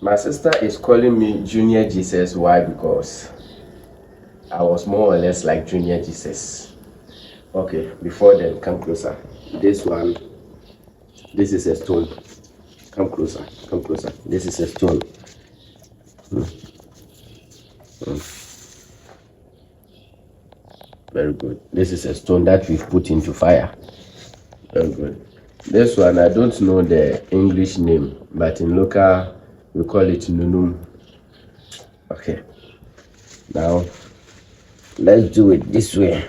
My sister is calling me Junior Jesus. Why? Because I was more or less like Junior Jesus. Okay, before then, come closer. This one, this is a stone. Come closer, come closer. This is a stone. Very good. This is a stone that we've put into fire. Very good. This one, I don't know the English name, but in local, we call it Nunum. Okay. Now, let's do it this way.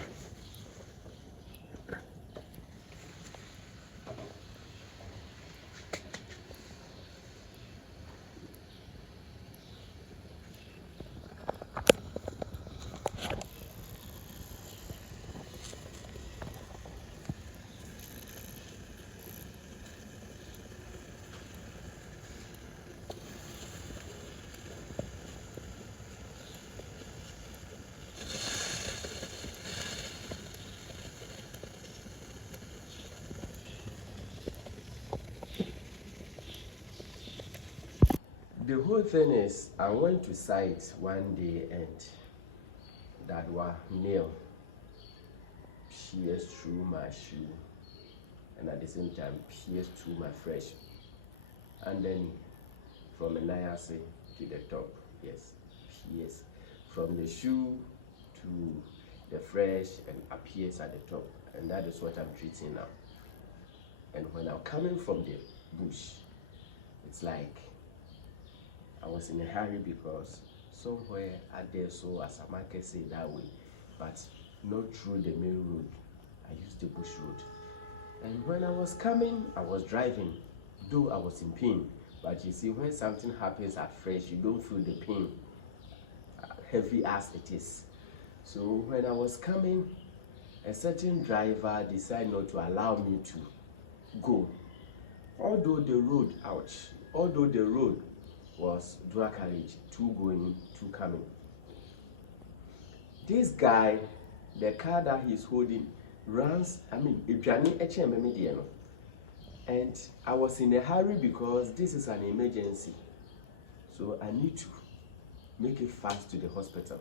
The whole thing is, I went to site one day and that was nail pierced through my shoe and at the same time pierced through my fresh. And then from a niacin to the top, yes, pierced from the shoe to the fresh and appears at the top, and that is what I'm treating now. And when I'm coming from the bush, it's like I was in a hurry because somewhere out there, so as a market say that way, but not through the main road. I used the bush road. And when I was coming, I was driving, though I was in pain. But you see, when something happens at fresh, you don't feel the pain, heavy as it is. So when I was coming, a certain driver decided not to allow me to go. Although the road was dual carriage, two going, two coming. This guy, the car that he's holding, runs, and I was in a hurry because this is an emergency. So I need to make it fast to the hospital.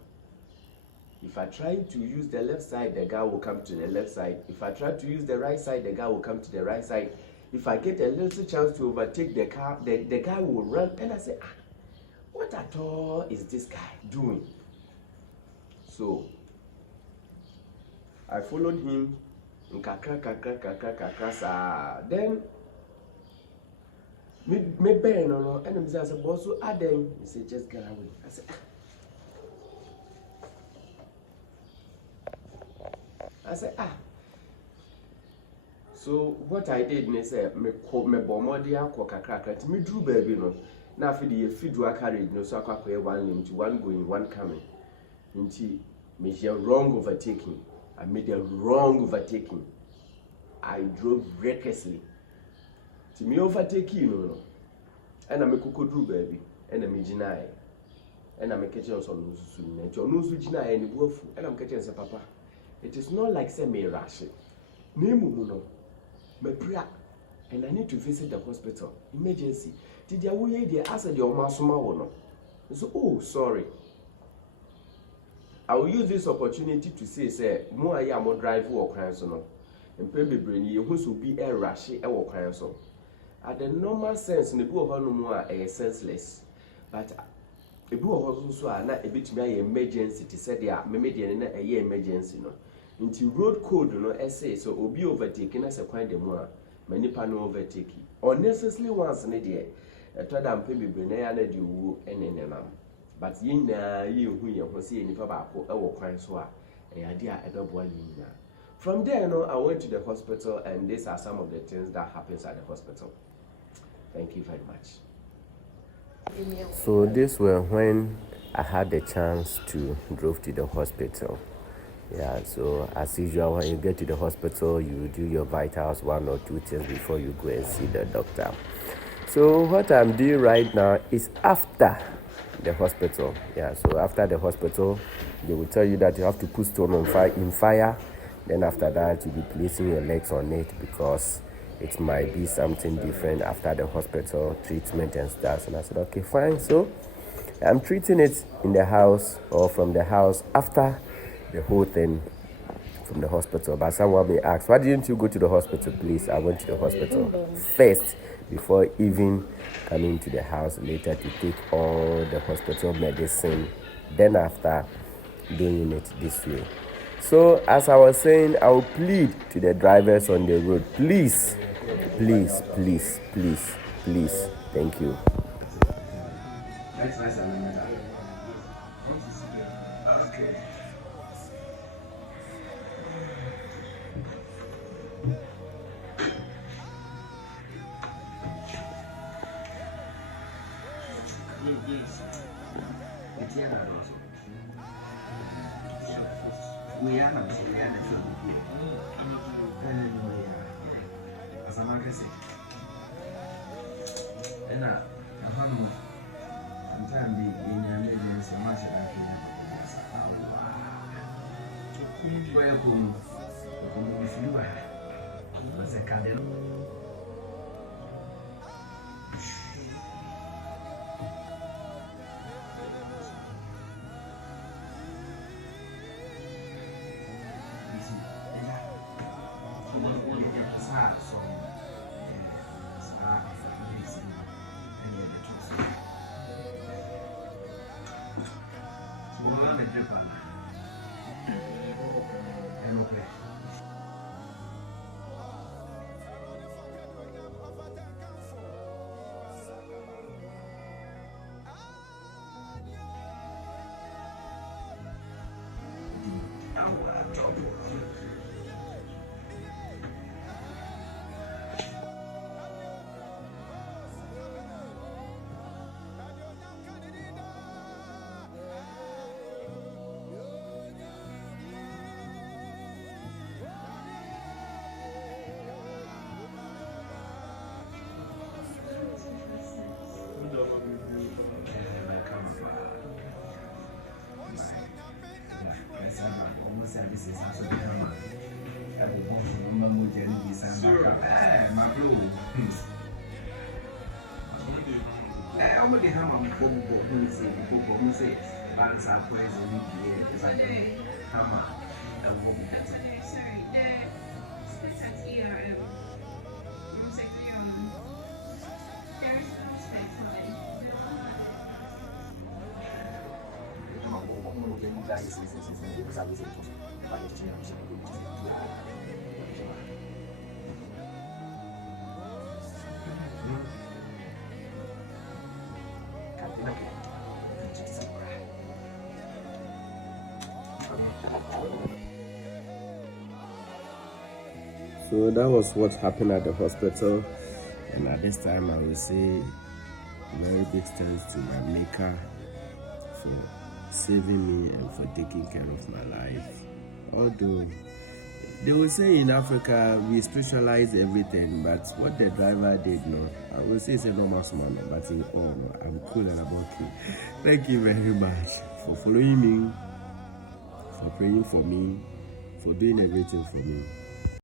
If I try to use the left side, the guy will come to the left side. If I try to use the right side, the guy will come to the right side. If I get a little chance to overtake the car, the guy will run. And I say, what at all is this guy doing? So I followed him. Then me ben no, and I said, boss, so Aden, he said, just get away. I said, So what I did is me bomodia kakra me drew baby no. Now for the fidua carriage no, so I one lane to one going, one coming. Until me hear wrong overtaking. I made a wrong overtaking. I drove recklessly. To me overtaking no. And I make drew baby. And I me deny. And I make catching on some soon. And your nose jina and wolf. And I'm catching say papa. It is not like say me rush it. No. Me pray. And I need to visit the hospital. Emergency. Did you way they ask the Omasuma no? So oh sorry. I will use this opportunity to say more I am drive or crying so no. And pay brain you will be a rush or crying so. At the normal sense, the book of no more senseless. But a book also are not a bit my emergency to say they are maybe a year emergency no. Into road code no essay so obi overtaken as a kind of more. Many panel overtaking. Unnecessarily once in a day. A third and pay brain I need you and but you who you see any papa or crying so a idea ever boy. From there, no, I went to the hospital, and these are some of the things that happens at the hospital. Thank you very much. So this were when I had the chance to drive to the hospital. Yeah, so as usual, when you get to the hospital, you do your vitals, 1 or 2 things before you go and see the doctor. So what I'm doing right now is after the hospital. Yeah, so after the hospital, they will tell you that you have to put stone on fire in fire. Then after that, you'll be placing your legs on it because it might be something different after the hospital treatment and stuff. And I said, okay, fine. So I'm treating it in the house or from the house after the whole thing from the hospital. But someone may ask, why didn't you go to the hospital? Please, I went to the hospital first before even coming to the house later to take all the hospital medicine. Then after doing it this way. So as I was saying, I will plead to the drivers on the road, please, please, please, please, please. Thank you. Okay. We are not so we are the film here. As I'm not saying. And I'm trying to be in a million so much that welcome. If you are a candle. So that was what happened at the hospital, and at this time I will say very big thanks to my maker for saving me and for taking care of my life. Although they will say in Africa we specialize everything, but what the driver did, no, I will say it's a normal small, but in all, I'm cool and about you. Thank you very much for following me, for praying for me, for doing everything for me.